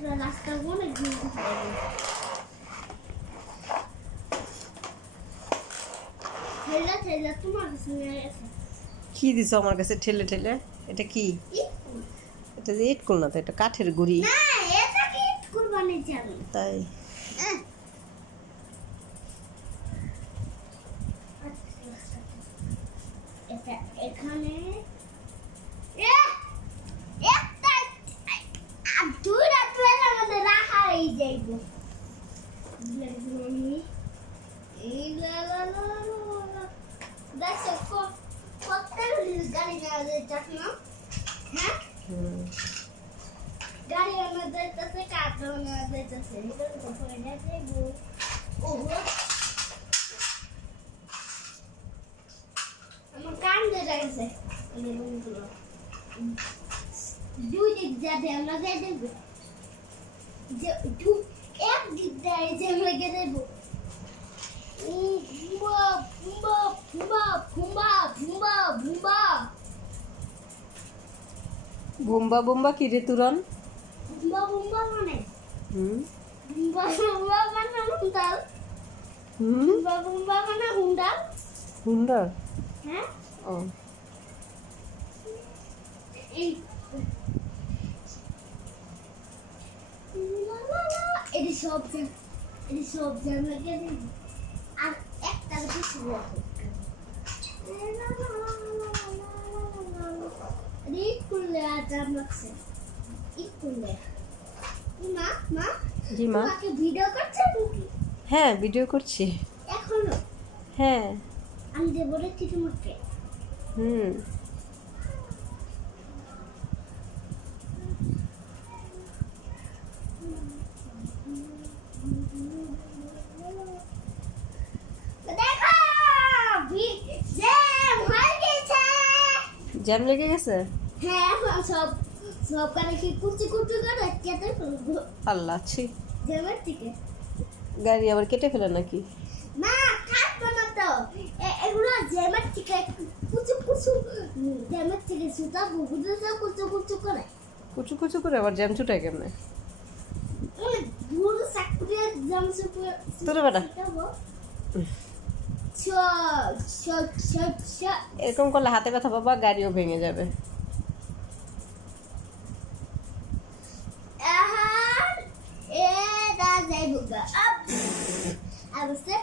রাস্তা অনেক দূর ঠেলে ঠেলে তোমার কাছে নিয়ে গেছে কি দিছো আমার কাছে ঠেলে ঠেলে এটা কি এটা যে ইট না তো এটা কাঠের গুড়ি না এটা কি ইট কুরবানি যাবে তাই এটা এখানে যাইবো দেখো কত গাড়ি না হ্যাঁ গাড়ি আমাদের কাছে কাটা আমাদের কাছে আমার কান ধরে গেছে দুই দিক যাবে আমরা যাই দেখবো যে এক দিক দিয়ে যে আমরা গিয়ে দেখবো বুম্বা বুম্বা কি রে তুরন বুম্বা মানে বুম্বা মানে হুন্ডাল বুম্বা মানে হুন্ডাল হুন্ডা হ্যাঁ ও এই এটি সব জায়গায় আর একটা কিছু করলে আজ লাগছে করলে মা মা জি মা ভিডিও করছে নাকি হ্যাঁ ভিডিও করছি এখনো হ্যাঁ আমি যে বলেছি তোমাকে জ্যাম লেগে গেছে হ্যাঁ সব সব কানে কি কুচি কুচি করে কেটে ফেলবো আল্লাহ ছি জ্যামের থেকে গাড়ি আবার কেটে ফেলে নাকি না কাটবো না তো এগুলো জ্যামের থেকে কুচি কুচি জ্যামের থেকে সুতা বুগুদে কুচি কুচি করে কুচু কুচু করে আবার জ্যাম ছুটায় কেমনে পুরো সাকুরিয়া জ্যাম সুপুরে তোরে বেটা এরকম করলে হাতে ব্যথা পাবা গাড়িও ভেঙে যাবে এ দা যাইবো গা আব আবসে